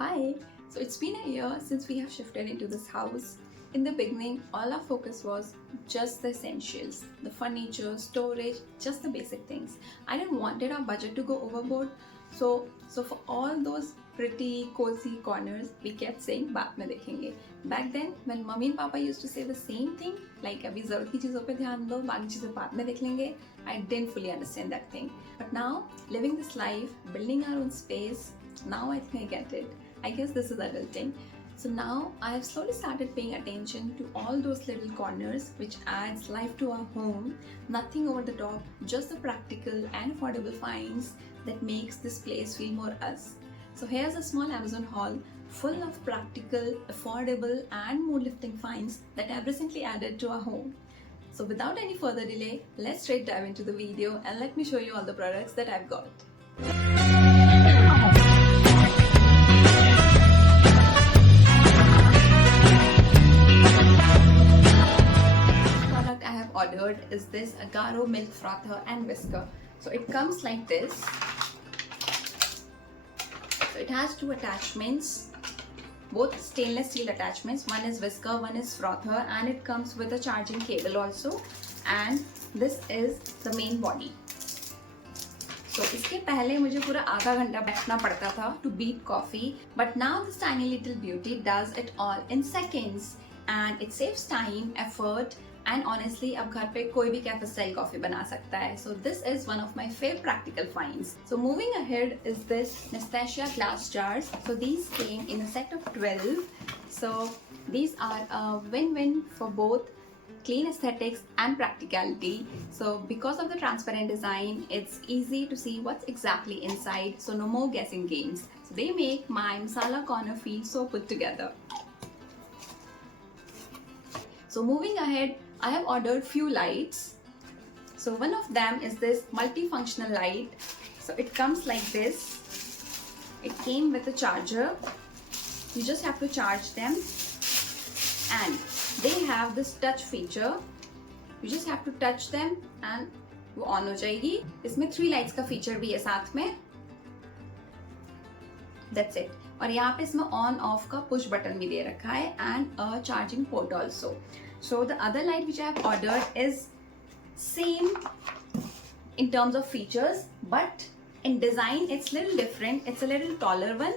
Hi! So it's been a year since we have shifted into this house. In the beginning, all our focus was just the essentials, the furniture, storage, just the basic things. I didn't wanted our budget to go overboard. So for all those pretty cozy corners, we kept saying बाद में देखेंगे. Back then, when mummy and papa used to say the same thing, like अभी ज़रूरत की चीज़ों पे ध्यान दो, बाकी चीज़ें बाद में देख लेंगे, I didn't fully understand that thing. But now, living this life, building our own space, now I think I get it. I guess this is adulting. So now I have slowly started paying attention to all those little corners which adds life to our home. Nothing over the top, just the practical and affordable finds that makes this place feel more us. So here's a small Amazon haul full of practical, affordable and mood-lifting finds that I've recently added to our home. So without any further delay, let's straight dive into the video and let me show you all the products that I've got. Ordered is this Agaro milk frother and whisker. So it comes like this. So it has two attachments, both stainless steel attachments. One is whisker, one is frother, and it comes with a charging cable also. And this is the main body. So इसके पहले मुझे पूरा आधा घंटा बैठना पड़ता था to beat coffee, but now this tiny little beauty does it all in seconds, and it saves time, effort. And honestly, अब घर पे कोई भी कैफे स्टाइल कॉफी बना सकता है. So this is one of my favorite practical finds. So moving ahead is this Nastasia glass jars. So these came in a set of 12. So these are a win-win for both clean aesthetics and practicality. So because of the transparent design, it's easy to see what's exactly inside. So no more guessing games. So they make my masala corner feel so put together. So moving ahead, I have ordered few lights. So one of them is this multifunctional light. So it comes like this. It came with a charger. You just have to charge them. And they have this touch feature. You just have to touch them and वो on हो जाएगी. इसमें 3 lights का feature भी है साथ में. That's it. और यहाँ पे इसमें on off का push button भी दे रखा है and a charging port also. So the other light which I have ordered is same in terms of features, but in design it's little different. It's a little taller one.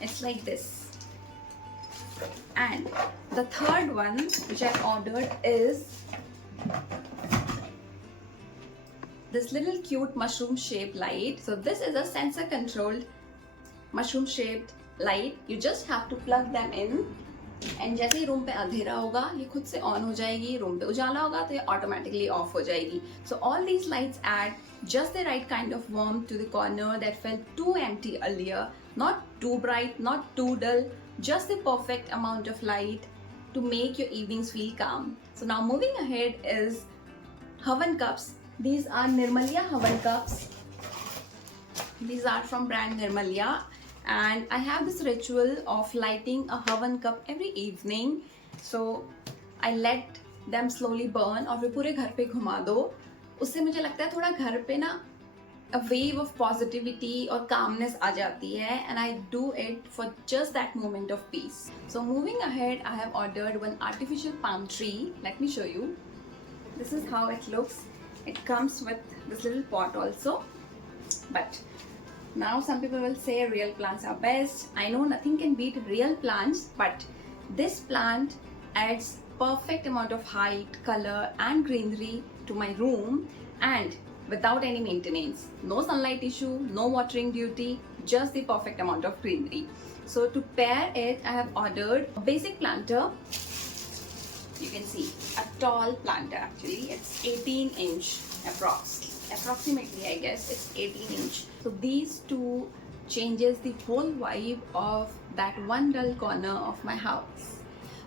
It's like this. And the third one which I have ordered is this little cute mushroom shaped light. So this is a sensor controlled mushroom shaped light. You just have to plug them in and जैसे ही room पे अंधेरा होगा ये खुद से on हो जाएगी, room पे उजाला होगा तो ये ऑटोमेटिकली ऑफ हो जाएगी. So all these lights add just the right kind of warmth to the corner that felt too empty earlier. Not too bright, not too dull, just the perfect amount of light to make your evenings feel calm. So now moving ahead is Havan cups. These are Nirmalia Havan cups. These are from brand Nirmalia. And I have this ritual of lighting a Havan cup every evening. So I let them slowly burn और वे पूरे घर पे घुमा दो. उससे मुझे लगता है थोड़ा घर पे ना a wave of positivity or calmness आ जाती है, and I do it for just that moment of peace. So moving ahead, I have ordered one artificial palm tree. Let me show you. This is how it looks. It comes with this little pot also. But now some people will say real plants are best. I know nothing can beat real plants, but this plant adds perfect amount of height, color and greenery to my room, and without any maintenance. No sunlight issue, no watering duty, just the perfect amount of greenery. So to pair it, I have ordered a basic planter. You can see a tall planter actually. It's 18-inch approximately I guess it's 18-inch. So these two changes the whole vibe of that one dull corner of my house.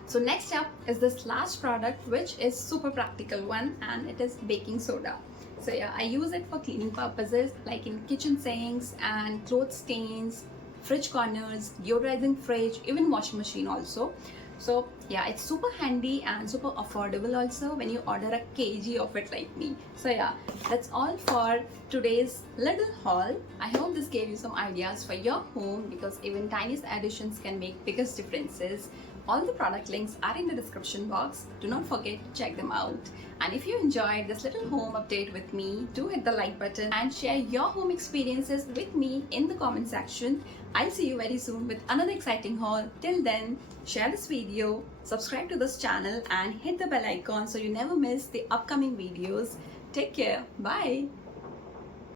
So next up is this last product, which is super practical one, and it is baking soda. So yeah, I use it for cleaning purposes like in kitchen sinks and clothes stains, fridge corners, deodorizing fridge, even washing machine also. So yeah, it's super handy and super affordable also when you order a kg of it like me. So yeah, that's all for today's little haul. I hope this gave you some ideas for your home, because even tiniest additions can make biggest differences. All the product links are in the description box. Do not forget to check them out. And if you enjoyed this little home update with me, do hit the like button and share your home experiences with me in the comment section. I'll see you very soon with another exciting haul. Till then, share this video, subscribe to this channel and hit the bell icon so you never miss the upcoming videos. Take care. Bye.